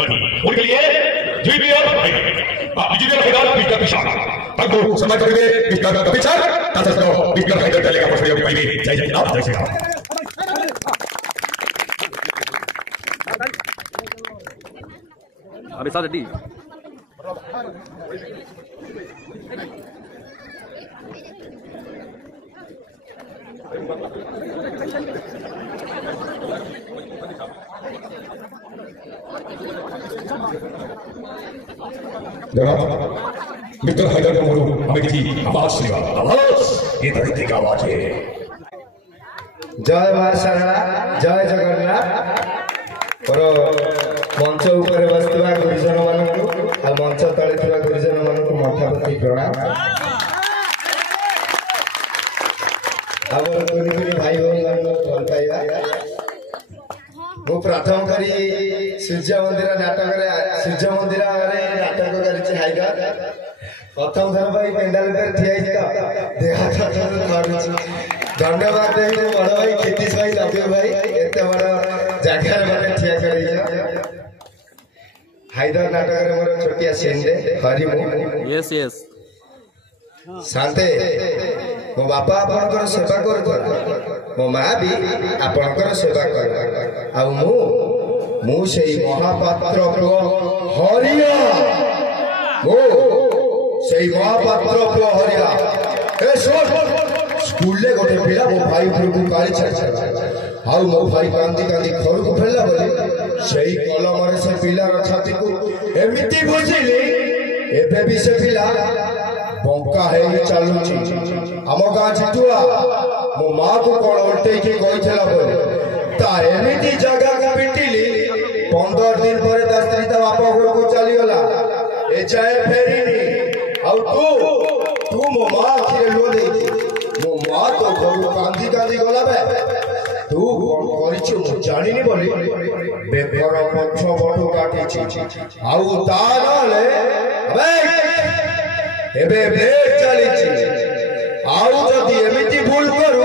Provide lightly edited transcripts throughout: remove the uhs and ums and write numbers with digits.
उनके लिए GPL digital Haider mister पिशाच तको समय करेंगे मिस्टर पिशाच तासा तो मिस्टर हैदर चलेगा बस ये भाई जय जय राम जय श्री राम अबे साथ डी मिस्टर हैदर का मोरू हमें किसी आवाज सुनिए आवाज ये धरती की आवाज है जय मां शारदा जय जगन्नाथ और मंच ऊपर बसुवा गुरुजन मानू और मंच तले थिबा गुरुजन मानू मठापति प्रणाम आवर कोनी भाई भाई भल पाइबा मु प्रथम करी सूर्य मंदिर नाटक रे नाटक करी हाइदर प्रथम थर भाई पेंडाल पर ठिया देखा धन्यवाद देवी बड़ भाई क्षितिश भाई लगे भाई एते बड़ जगह मैंने ठिया कर हाइदर नाटक रे मोर छोटिया सेंडे हरि मु यस यस शांते मो बापा आपनकर सेवा करथला मो मां भी आपनकर सेवा कर आ मु सेई महापात्र प्रो हरिया मो सेई महापात्र प्रो हरिया ए सुन स्कूल ले गोटे पिला मो भाई को गाड़ी छाड़ हाउ मो भाई कांदी कांदी घर को फेरला बोले सेई कलम रे से पिला छाती को एमिति बुझिली एबे भी से पिला बंका है चलुची आम गाँ जितुआ मो माँ को कौन उल्टे की कहीला बोले ता एमिति जगह को पिटिली 15 दिन पर स्त्री ता बापा घर को चलीगला ए जाए फेरिनी आउ तू मो माँ आखिरे लो दे मो माँ तो घर कांदी कांदी गला बे तू कौन करिछु मु जानिनी बोली बेपर पक्ष बटू काटिछि आउ ता नले अबे एबे ब्लेड चलीछि आउ जदि एमिति भूल करू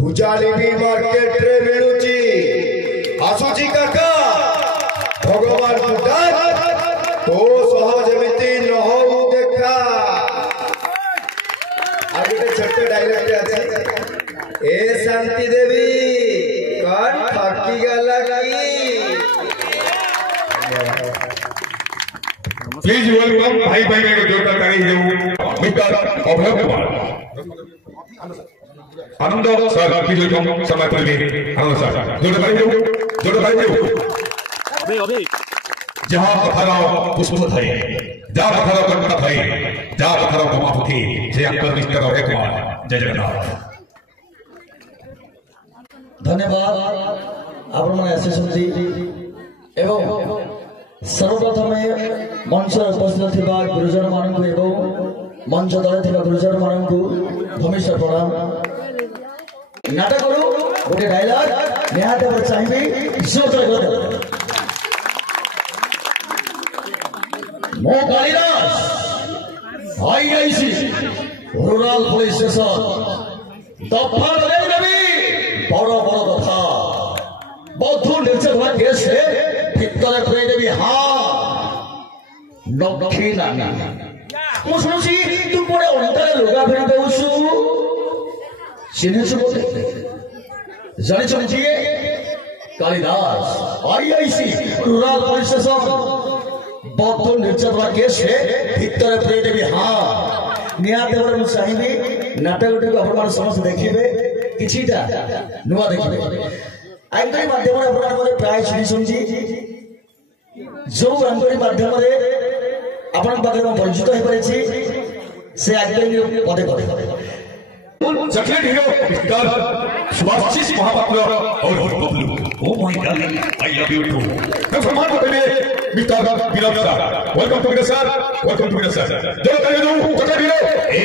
भुजाली भी मार्केट रे मिलुछि आसुछि काका भगवान को डाक तो सहज एमिति न हो देखा आगे छोटे डायलॉग আছে ए शांति देवी कौन थकी गला की प्लीज वेलकम भाई भाई को जोरदार ताली दो मिस्टर अभय कुमार आनंद सर की वेलकम समय पर भी आनंद सर जोरदार दो अबे जहां पथरा पुष्प धरे जहां पथरा कर्मठ भई जहां पथरा समापुथि से अंकर मिस्टर अभय कुमार जय जगन्नाथ धन्यवाद आपण मन आसीसंती एवं सर्वप्रथम मंच उपस्थित थिबा गुरुजन मानकु एवं मंच तले थिबा गुरुजन मानकु भूमिष्ठ प्रणाम नाटक करू गोटे डायलॉग निहाते पर चाहिबी जोर कर मो Kalidas IIC rural police station दफा देवी बड़ बड़ दफा बधु निर्यातना केस है भितर पुराई देवी हाँ लक्ष्मी नानी मु शुणुची तू बड़े अंतरे लुगा फेरी देउछु चिन्हछु बोले जानि चिए Kalidas IIC rural police station बधु निर्यातना केस है भितर पुराई देवी हाँ निहाते भाव चाहिए नाटक आपण समस्त देखिए किछिटा नुआ देखिए आंकड़ी माध्यम प्राय शुणी जो आंकड़ी माध्यम आपण परिचित हो पारे से आंकड़ी पदे पदे chocolate hero mister Subhashish Mohapatra और Bablu oh my darling I love you too मैं सम्मान करते हुए mister Vinod sir welcome to Vinod sir जो करे दो चॉकलेट हीरो ए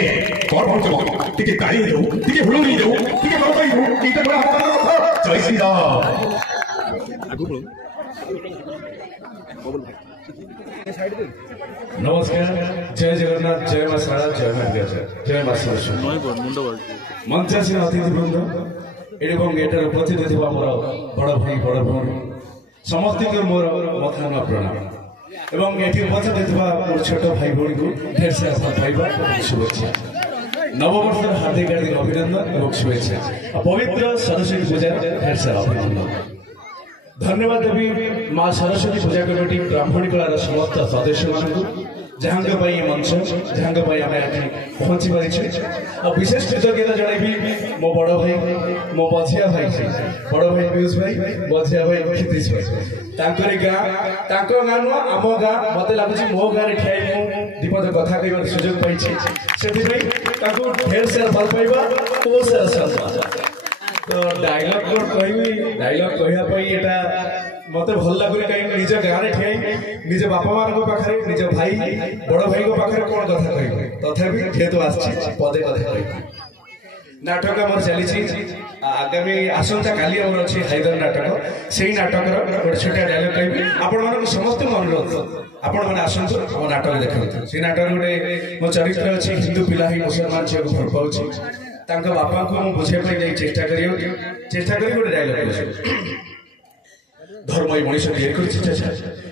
कौन कौन से टिके काई दो टिके हुलू नहीं दो टिके बड़ाई दो टिके बड़ा हाथ जय श्री राम नमस्कार जय जगन्नाथ जय मां शारदा जय मां जय मां सरस्वती मंचासीन अतिथि वृंद एवं एटार उपस्थित मोर बड़ भाई बड़ भौणी समस्त को मोर मथान प्रणाम एवं ये उपस्थित मोर छोट भाई भौणी को ढेर सारा भल शुभेच्छा नववर्ष हार्दिक हार्दिक अभिनंदन और शुभेच्छा पवित्र सरस्वती पूजा ढेर सारा अभिनंदन धन्यवाद देवी माँ सरस्वती पूजा कमिटी ब्राह्मणी कलार समस्त सदस्य मानक जहाँ मंच जहाँ आम आज पहुंची पारे विशेष कृतज्ञता जनइबी मो बड़ भाई मो मझिया भाई बड़ भाई पीयूष भाई मझिया भाई क्षितिश भाई गाँ नुह आम गाँ मत लगुच मो गाँव में ठिया दीपद कथा कह सुजोग पाई से ढेर सारा भल पाइबा बहुत सारा सम्मान तो डायलॉग कह डायलॉग कहवाई मत भल लगुनि कहीं निज गाँव में ठिया निज बापा मान पाखे निज भाई बड़ भाई पाखे कौन कथा कह तथापि जेहेतु आदे कथा कह नाटक आम चली आगामी आसंता काली आम अच्छी हाइदर नाटक से नाटक गोटे छोटिया डायलॉग कहि आपण मान समस्त अनुरोध आपण मैंने आसतु आम नाटक देखते से नाटक गोटे मो चरित्र अच्छी हिंदू पिला ही मुसलमान झील को भल पाऊँ बापा को मुझे बुझाई चेष्टा कर गोटे डायलॉग धर्म ये मनीष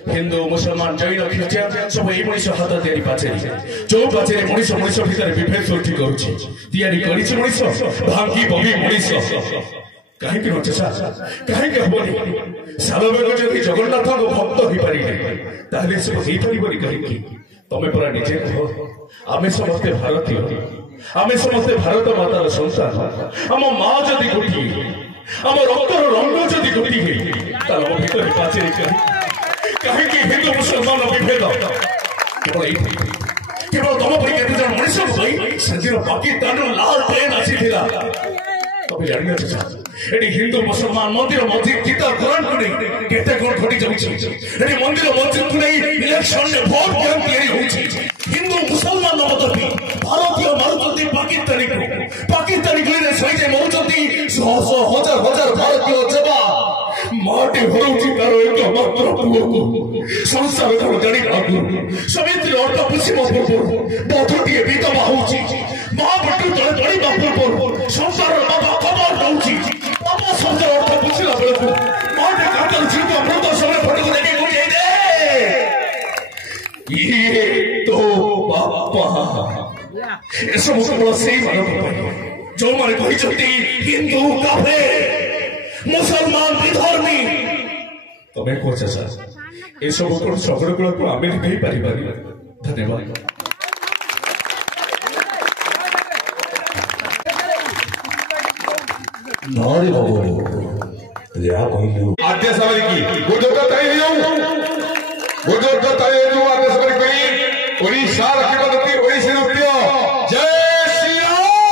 हिंदू मुसलमान जैन ख्रीष्टियान सब ये मनीष हाथ तैयारी पाचेरी जो पाचेरी मनीष मनीष भितर विभेद सृष्टि करुच्ची मनीष भांगी बबी मनीष कहीं नचेसा कहीं हेनी सालवेग जब जगन्नाथ भक्त हो पारे सब हो पार कहीं तमें पूरा निजे कह आम समस्ते भारतीय आम समस्ते भारत मातार संतान आम माँ जदि गोटे आम रक्तर रंग जदि गोटे भीतर पाचेरी कहीं हिंदू मुसलमान विभेद केवल तुम पर केते मनीष से पाकिस्तान लाल ट्रेन आसी तब जान एटी हिंदू मुसलमान मंदिर मस्जिद गीता कुरान को नहीं केते कोन घटी जाउछि एटी मंदिर मस्जिद को नहीं इलेक्शन में वोट केम तैयारी होछि हिंदू मुसलमान मतबी भारतीय मारुति पाकिस्तानी गुली सही जे मौजती सौ हजार हजार भारतीय जवान माटी भरोची तारो एकमात्र पुओ को संसार को जानी आगु समिति अर्थ पश्चिम पूर्व बधुटी विधवा होछि मां बटु जड़े जड़ी बापूर संसार बाबा खबर दउछि बाबा संसार अर्थ बुझिला बेलको माटी काटल जीव मृत समय फटको देखे गुड़ी दे ये तो बापा ये सब केवल से मानव जो माने कहिसथि हिंदू काफे मुसलमान विधर्मी तमें कौन सर ये सब झगड़ को आम नहीं पारि धन्यवाद नारी बाबू या कहलु आद्य सवारी की गुजरात ताई जाऊ गुजरात ताई जाऊ आद्य सवारी कही ओडिशा रखिबती ओडिसी नृत्य जय श्री राम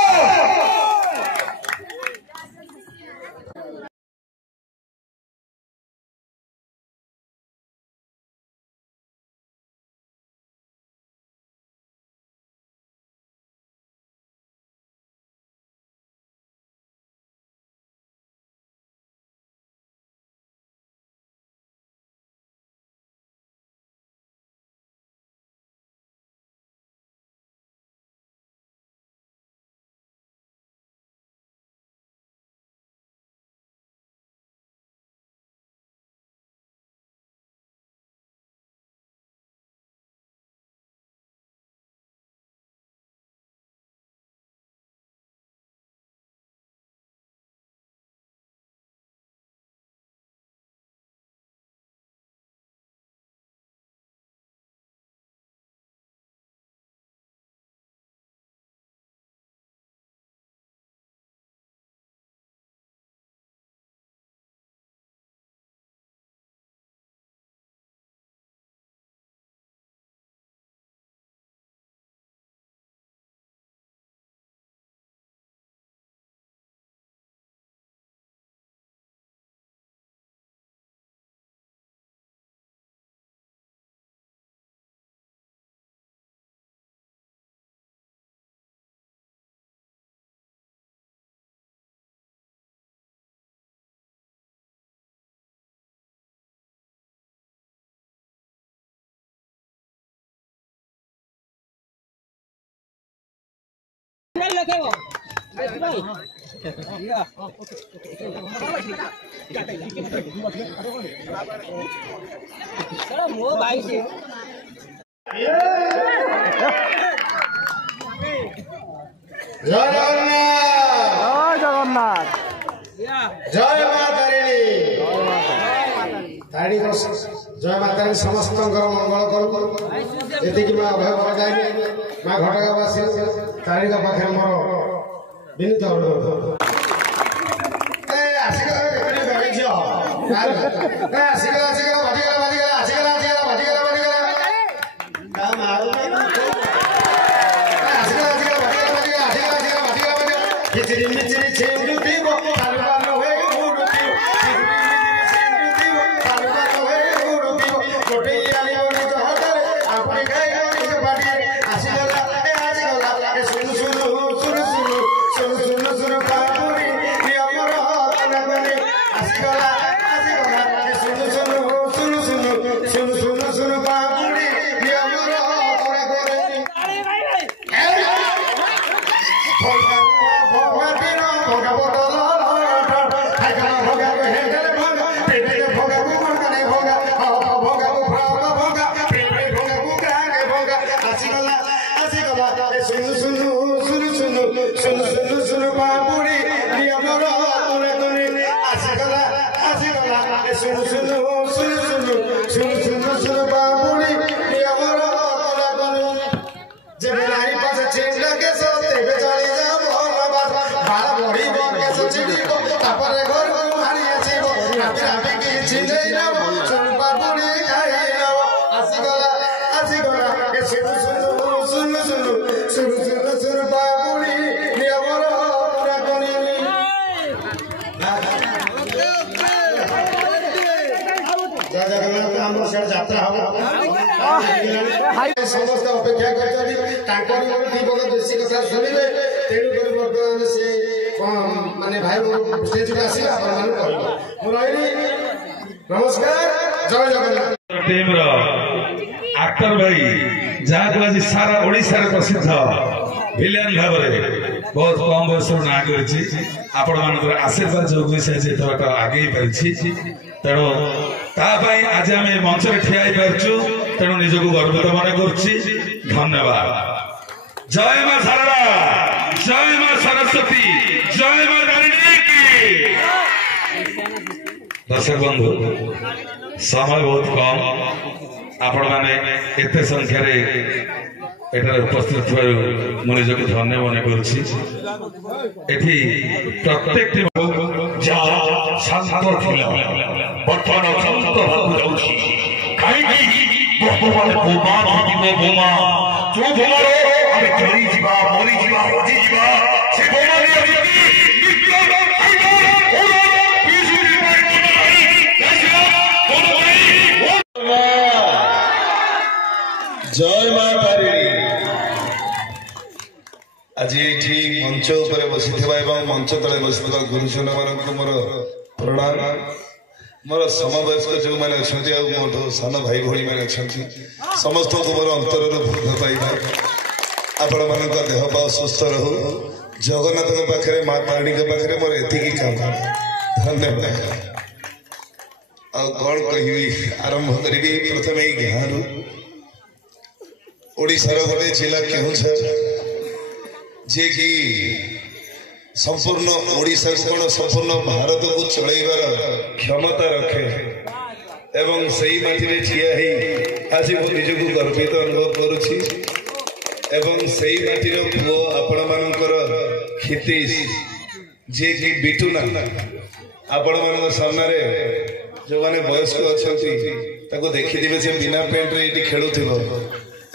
জগন্নাথ জয় মা তারিণী তারিণী জয় মা তারিণী ସମସ୍ତଙ୍କର ମଙ୍ଗଳ କରୁ ଏତିକି ମା ଅଭୟ ବର ଯାଇନି ମା ଘଟଗାଁବାସୀ ତାରିଣୀଙ୍କ ପାଖରେ ମୋର ବିନୀତ ଅନୁରୋଧ যাত্রা হব সমস্ত অপেক্ষা করছেন তাঁকর বেশি কথা শুনবে তেণু করে বর্তমান সে মানে ভাই স্টেজকে আসি আপনার কহিব মু রহিলি নমস্কার জয় জগন্নাথ टीम आक्टर भाई जहाँ आज सारा ओडिशा प्रसिद्ध विलियन भाव बहुत कम बयस ना कर आशीर्वाद जो से आगे पारी तेणु आज आम मंच में ठिया पार्चु तेणु निजक गर्वित मन धन्यवाद जय मां शारदा जय मां सरस्वती जय मां तारिणी की दर्शक बंधु समय बहुत कम आपण मैंने एत संख्यार उपस्थित निजक धन्य मन कर प्रत्येक शांत बर्तमान शांत बोमा जो बोमार चली जा मरी जा हजि जय मां तारिणी आज ये मंच उपर बसी मंच तले बसी गुरुजन मान मोर प्रणाम मोर समवयस्क जो मैंने अच्छा मोर सान भाई भाई मैंने अच्छा समस्त को मोर अंतर भूत पाइबा आपण मान देह पा सुस्थ रहू जगन्नाथ पाखे माँ तारिणी पाखे मोर एति काम धन्यवाद आ कौन कह आरंभ करी प्रथम ज्ञान ओडिशार गोटे जिला केउझर जे कि संपूर्ण ओडिशा को कौन संपूर्ण भारत को चलैबार क्षमता रखे एवं सही माटी ठिया आज मो निजक गर्वित अनुभव करुछि एवं सही माटीर पुओ आपण मानकर क्षितिश जे कि बिटुना आपण मान सामने जो माने वयस्क अच्छा ताको देखिथिबे जे बिना पेंट रे एटी खेलुथिबो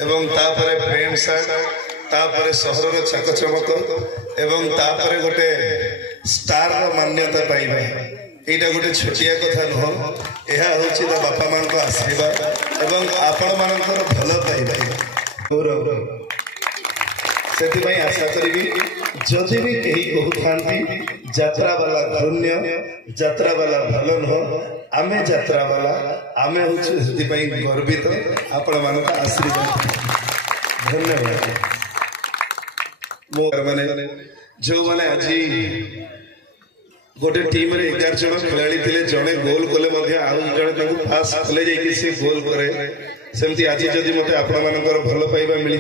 एवं तापरे पैंट सार्ट तापरे सहर छाक चमक एवं तापरे गोटे स्टार मान्यता पाइबा यहाँ गोटे छोटिया कथा नुह यह हूँ बापा मान आशीर्वाद एवं आपण मानकर भल पाइबा से आशा करी जदि भी कहीं कहता जात्रा वाला धन्य जात्रा वाला भल नुह आमे जात्रा वाला आमे हूँ गर्वित आपण मान आशीर्वाद धन्यवाद। मैंने जो मैंने आज गोटे टीम रे 11 जन खिलाड़ी थे जड़े गोल कले जड़े पास कले से गोल करे सेमती आज जदि मत आपण भल पाइबा मिली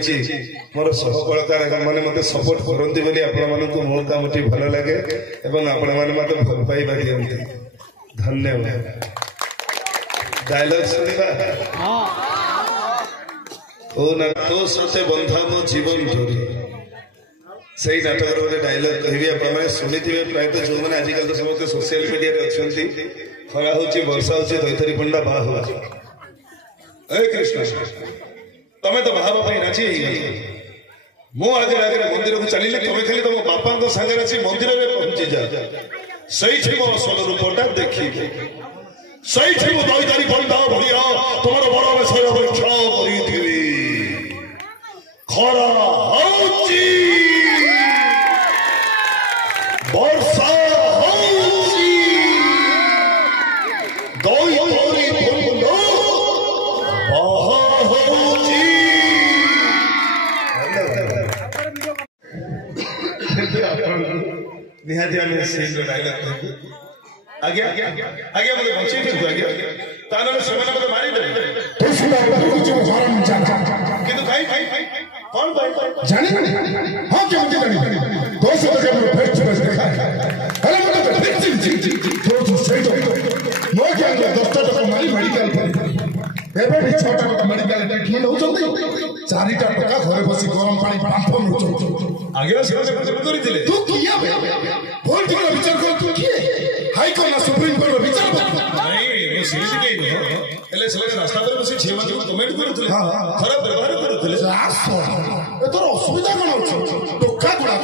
मोर सहकलाकार मैंने मत सपोर्ट करती बोली आपण मौका मुठी भल लगे आपण मैंने मत भल पाइबा दिखती धन्यवाद डायलॉग सुनिबा ओ ना तो सते बंधा मो जीवन धोरी से नाटक गोटे डायलॉग कहबी आपने शुणी थे प्राय जो मैंने आजिकल तो समस्त सोशल मीडिया अच्छा खरा हो वर्षा हो दैथरी पंडा बाह हो कृष्ण तमें तो बाहा राजी मो आगे आगे मंदिर को चलिए तुम्हें खाली तुम बापा सागर आसी मंदिर में पहुंची जा सही मो असल रूपटा देखी सही दैथरी पंडा भाया तुम बड़ विषय परीक्षा करी खरा हौची वर्षा हौची दैथरी पंडा बाहा हौची निहाती आम सीन डायलॉग आज्ञा आज्ञा मत बचे आज्ञा ताने से मत मारी दे किंतु खाई कौन भाई जानी हां क्या मुझे जानी दोस्त तो जब फेस टू फेस देखा अरे मुझे तो तो सही तो नो क्या 10 टका मारी मेडिकल एबे 6 टका मेडिकल ट्रीटमेंट होचंती 4 टका घरे बसी गरम पानी पांप मिलुचो आज्ञा से करिथिले तू किया बोल तो विचार कर तू किए हाई कोर्ट ना सुप्रीम कोर्ट में विचार कर नहीं वो सीरीज के एले सले रास्ता पर बसी 6 मास कमेंट करथले खराब व्यवहार करथले ए तोर असुविधा कोन होछ टोका गुडा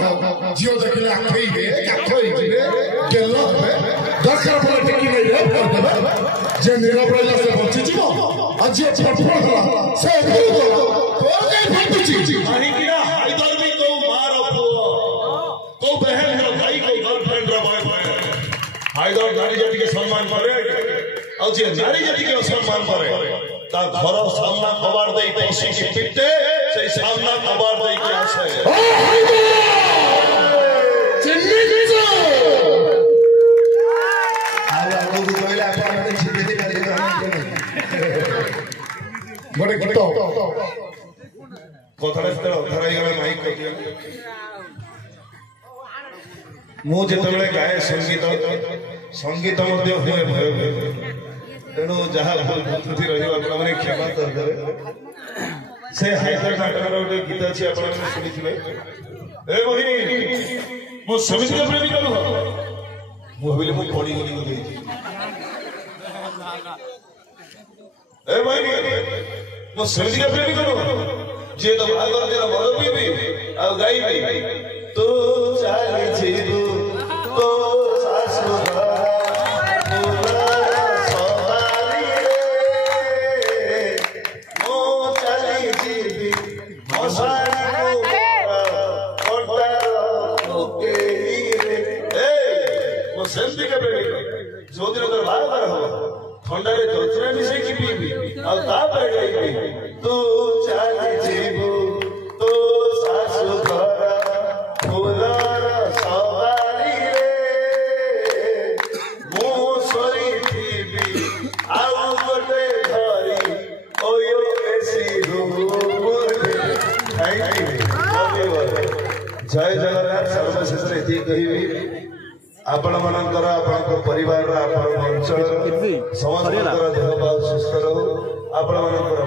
जियो देखले आखइबे आखइबे केलो बे दरकार पड़े टेकी नहीं रे जे निरपराध से बची जीवो आज जे फटफट होला से करू तो तोर कई फटुची नहीं किया हाइदर भी को मार को बहन रो भाई को गर्लफ्रेंड रो बॉयफ्रेंड हाइदर नारी जाति के सम्मान करे और जे नारी जाति के सम्मान करे ता घर सामना कबाड़ दे पसी के पिटे से सामना कबाड़ दे के आसे चन्नी जी आला को कहला आपण छिपे दे पारे बड़े गीत कथाटा से अधार गला माइक कटिया मु जेतबेले गाए संगीत संगीत मध्य हुए भय तेणु जहाँ भूल भूति रही क्षमा करदे से हाइदर नाटक गोटे गीत अच्छी आप शुणी ए मोहिनी मो समिति प्रेमी करू मुझे मुझे पड़ी गली बोली ए मोहिनी मो समिति प्रेमी करू जे तो भागर तेरा मद पीबी आ गाइबी तू चली जीबू तो सासु सेमती के प्रेमी जो दिन बारबार हम थंडारे दर्जना मिसे की पीबी आ ता पर गई तू चली जीबू तो सासु घर फुलर सवारी रे मो सरी थीबी आउ गोटे धरी OYO AC room thank you जय जगन्नाथ सर्वशेष एति कहिबी आपण मानकर आपण परिवार आपण अंचल समस्त देह सुस्थ रहो आपण मानकर